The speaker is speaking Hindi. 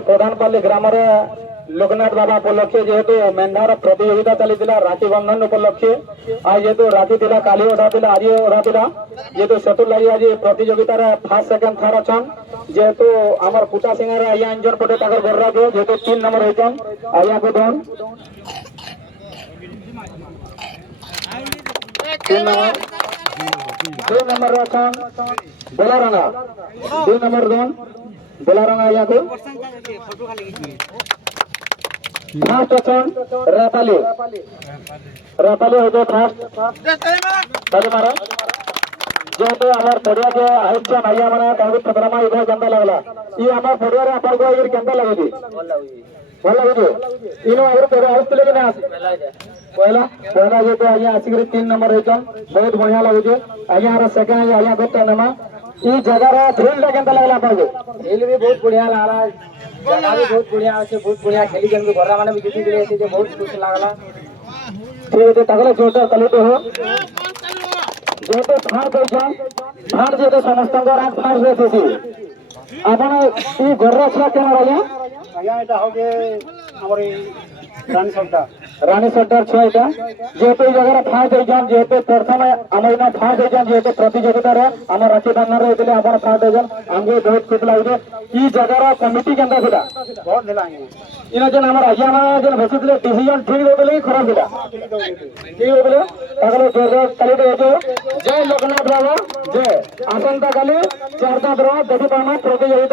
प्रधानपल्ली ग्राम लोकनाथ बाबा उपलक्षे जेहेतु मेंढार प्रतियोगिता चली राखी बंधन उपलक्षे आज जेहेतु राखी थिला काली ओढ़ा आज ओढ़ा जेहेतु सेतु लगी आज प्रतियोगितार फास्ट सेकेंड थर्ड अच्छन जेहेतु आमर कुटा सिंह आया इंजन पटे गर्रा जो जेहेतु 3 नंबर होचन आया को धन 3 नंबर 2 नंबर अच्छन बेलारंगा 2 नंबर धन बेलारंगा आया को फास्ट अच्छन रापाली रापाली हो फास्ट चले मारा जेहेतु आमार पड़िया के आइछन आया माने कागज पत्रमा इधर केंता लागला ई आमार पड़िया रे आपन को इधर केंता लागुदी भल लागुदी इनो आगर करे आउतले कि ना पहला पहला जे तो आया आसी 3 नंबर होचन बहुत बढ़िया लागुदी आया रे सेकंड आया गोटे नमा ई जगह रे थ्रिल केंता लागला आपन को खेल भी बहुत बढ़िया लागला जगह भी बहुत बढ़िया আছে बहुत बढ़िया खेली जन को घररा माने भी जीती गले जे बहुत खुश लागला ठीक है तगले जोरदार ताली तो हो जेहेतु फाड़ होचन फाड़ जेहेतु समस्त रात फाड़ रेसी आपन ई गर्रा छा केना रया आया এটা হবে আমার এই रानी सेंटर छुआ जेहेतु जगह फास्ट होचन जेहेतु प्रथम आम फास्ट होचन जेहेतु प्रतियोगितार आम राखी बंधन होते आप फास्ट होचन आमको बहुत खुश लगे ई जगह कमिटी केंता थिला बहुत दिला इन जेन आम आज्ञा माने जेन बसिले डिसीजन ठीक होतले कि खराब थिला ठीक होतले ताकले जोरदार ताली दे जय लोकनाथ बाबा जय आसंता काली 4 देखि पाना प्रतियोगिता।